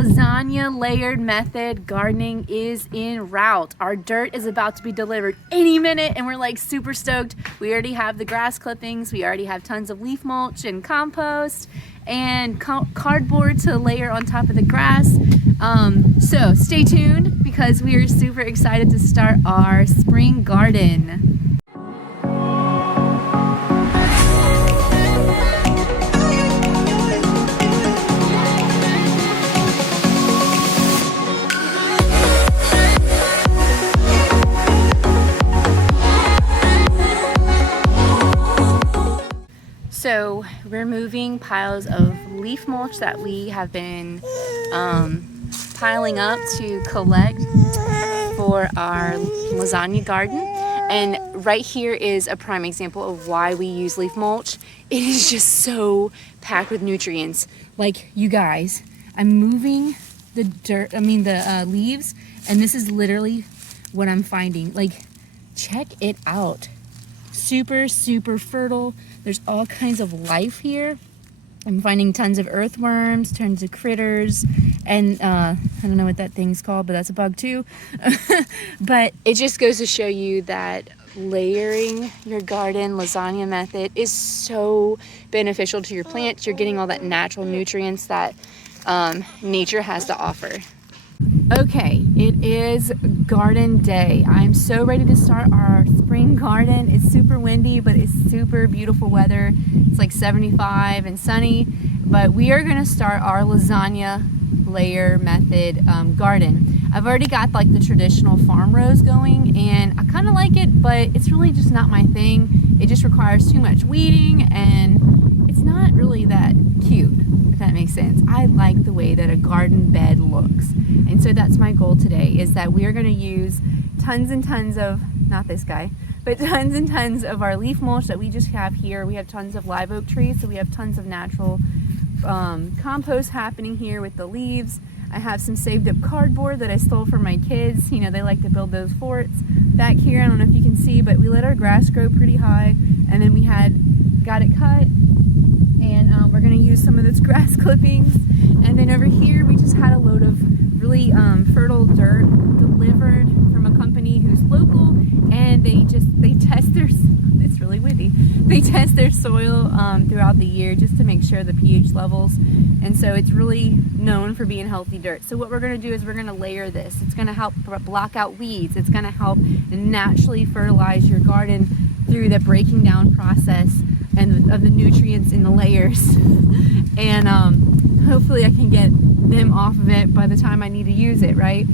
lasagna layered method gardening is en route. Our dirt is about to be delivered any minute and we're like super stoked. We already have the grass clippings, we already have tons of leaf mulch and compost and cardboard to layer on top of the grass. So stay tuned because we are super excited to start our spring garden. So we're moving piles of leaf mulch that we have been piling up to collect for our lasagna garden. And right here is a prime example of why we use leaf mulch. It is just so packed with nutrients. Like, you guys, I'm moving the dirt, the leaves, and this is literally what I'm finding. Like, check it out. Super, super fertile. There's all kinds of life here. I'm finding tons of earthworms, tons of critters, and I don't know what that thing's called, but that's a bug too. But it just goes to show you that layering your garden lasagna method is so beneficial to your plants. You're getting all that natural nutrients that nature has to offer. Okay, it is garden day. I'm so ready to start our spring garden. It's super windy, but it's super beautiful weather. It's like 75 and sunny, but we are gonna start our lasagna layer method garden. I've already got like the traditional farm rows going and I kind of like it, but it's really just not my thing. It just requires too much weeding and it's not really that cute, if that makes sense. I like the way that a garden bed looks. And so that's my goal today, is that we are going to use tons and tons of, not this guy, but tons and tons of our leaf mulch that we just have here. We have tons of live oak trees, so we have tons of natural compost happening here with the leaves. I have some saved up cardboard that I stole from my kids. You know, they like to build those forts. Back here, I don't know if you can see, but we let our grass grow pretty high, and then we got it cut, and we're going to use some of those grass clippings. And then over here, we just had a load of really fertile dirt delivered from a company who's local, and they test their, it's really windy, they test their soil throughout the year just to make sure the pH levels, and so it's really known for being healthy dirt. So what we're going to do is we're going to layer this. It's going to help block out weeds. It's going to help naturally fertilize your garden through the breaking down process and of the nutrients in the layers. And hopefully I can get them off of it by the time I need to use it, right?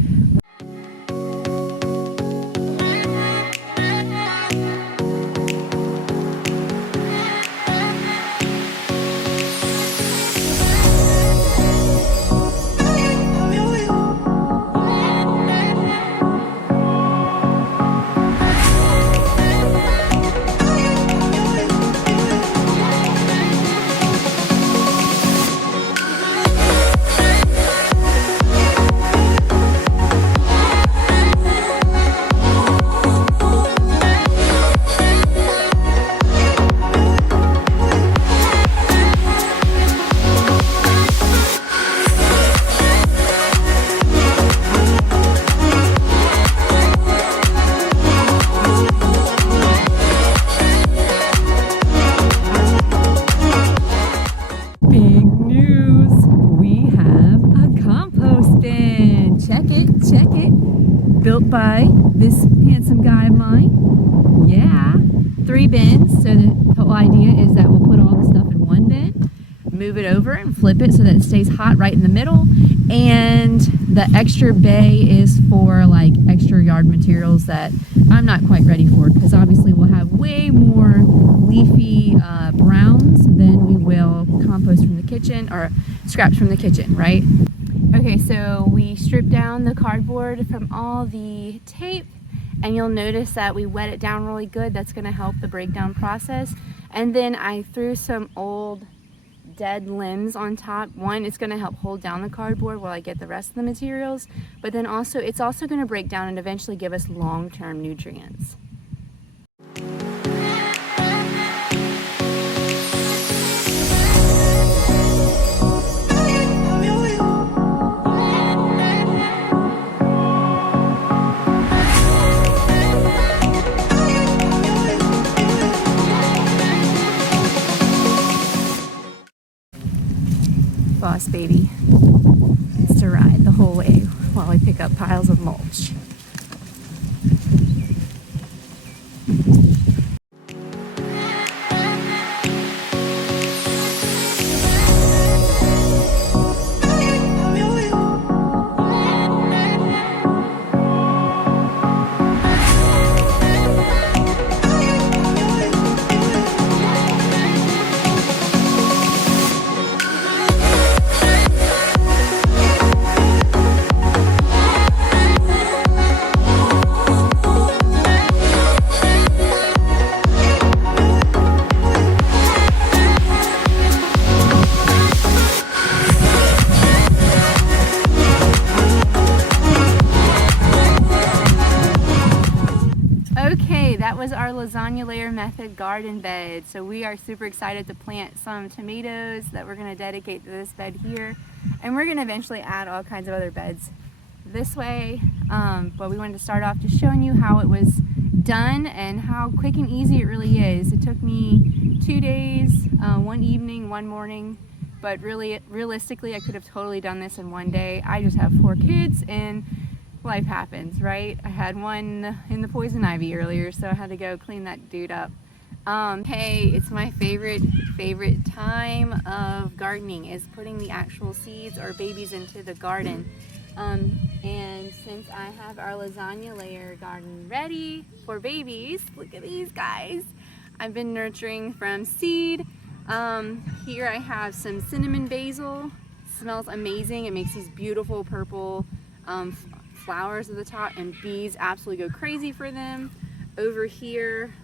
Built by this handsome guy of mine. Yeah, 3 bins. So the whole idea is that we'll put all the stuff in one bin, move it over and flip it so that it stays hot right in the middle. And the extra bay is for like extra yard materials that I'm not quite ready for, because obviously we'll have way more leafy browns than we will compost from the kitchen or scraps from the kitchen, right? Okay, so we stripped down the cardboard from all the tape, and you'll notice that we wet it down really good. That's going to help the breakdown process. And then I threw some old dead limbs on top. One, it's going to help hold down the cardboard while I get the rest of the materials, but then also it's also going to break down and eventually give us long-term nutrients. this baby gets to ride the whole way while I pick up piles of mulch. Okay, that was our lasagna layer method garden bed. So we are super excited to plant some tomatoes that we're going to dedicate to this bed here. And we're going to eventually add all kinds of other beds this way. But we wanted to start off just showing you how it was done and how quick and easy it really is. It took me 2 days, one evening, one morning. But really, realistically, I could have totally done this in one day. I just have 4 kids and life happens, right? I had one in the poison ivy earlier, so I had to go clean that dude up. Hey, it's my favorite time of gardening is putting the actual seeds or babies into the garden. And since I have our lasagna layer garden ready for babies, look at these guys. I've been nurturing from seed. Here I have some cinnamon basil. Smells amazing. It makes these beautiful purple flowers at the top, and bees absolutely go crazy for them. Over here,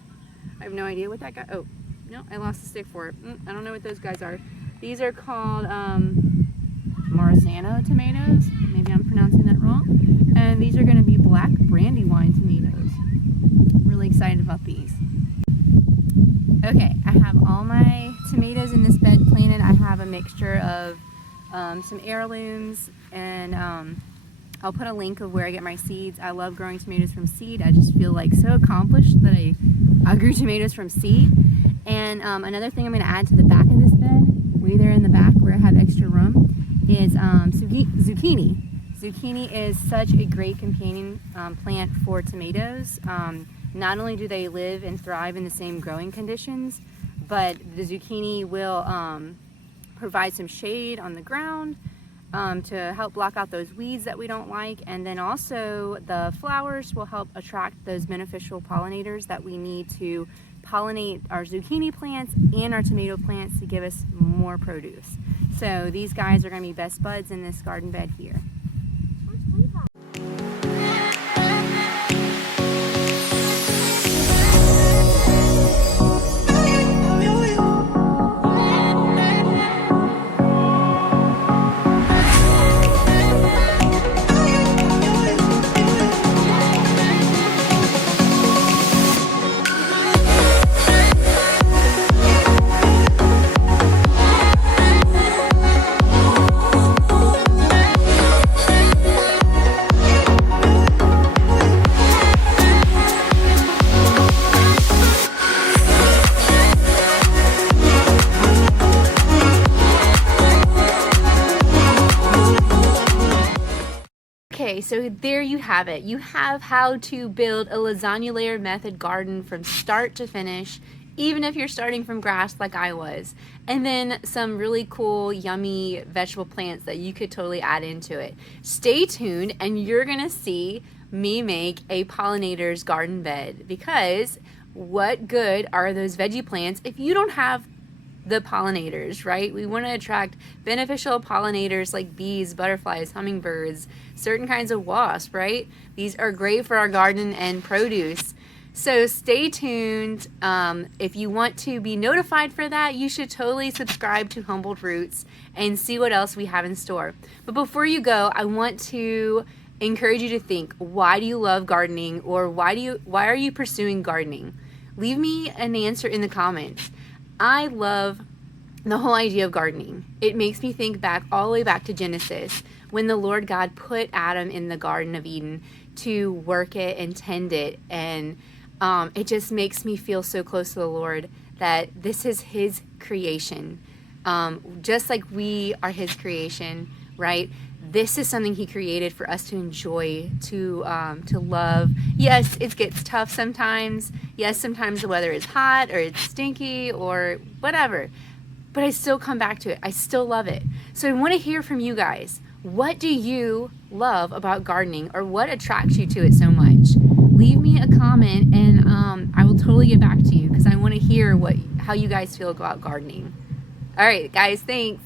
I have no idea what that guy, oh, no, I lost a stick for it. I don't know what those guys are. These are called Marzano tomatoes. Maybe I'm pronouncing that wrong. And these are gonna be black brandywine tomatoes. Really excited about these. Okay, I have all my tomatoes in this bed planted. I have a mixture of some heirlooms and I'll put a link of where I get my seeds. I love growing tomatoes from seed. I just feel like so accomplished that I grew tomatoes from seed. And another thing I'm going to add to the back of this bed, way there in the back where I have extra room, is zucchini. Zucchini is such a great companion plant for tomatoes. Not only do they live and thrive in the same growing conditions, but the zucchini will provide some shade on the ground, to help block out those weeds that we don't like, and then also the flowers will help attract those beneficial pollinators that we need to pollinate our zucchini plants and our tomato plants to give us more produce. So these guys are going to be best buds in this garden bed here. Okay, so there you have it. You have how to build a lasagna layer method garden from start to finish, even if you're starting from grass like I was. And then some really cool, yummy vegetable plants that you could totally add into it. Stay tuned and you're gonna see me make a pollinator's garden bed, because what good are those veggie plants if you don't have the pollinators, right? We want to attract beneficial pollinators like bees, butterflies, hummingbirds, certain kinds of wasps, right? These are great for our garden and produce. So stay tuned. If you want to be notified for that, you should totally subscribe to Humbled Roots and see what else we have in store. But before you go, I want to encourage you to think, why do you love gardening, or why are you pursuing gardening? Leave me an answer in the comments. I love the whole idea of gardening. It makes me think back all the way back to Genesis, when the Lord God put Adam in the Garden of Eden to work it and tend it, and it just makes me feel so close to the Lord that this is his creation. Just like we are his creation, right? This is something he created for us to enjoy, to love. Yes, it gets tough sometimes. Yes, sometimes the weather is hot or it's stinky or whatever. But I still come back to it. I still love it. So I want to hear from you guys. What do you love about gardening, or what attracts you to it so much? Leave me a comment, and I will totally get back to you because I want to hear how you guys feel about gardening. All right, guys, thanks.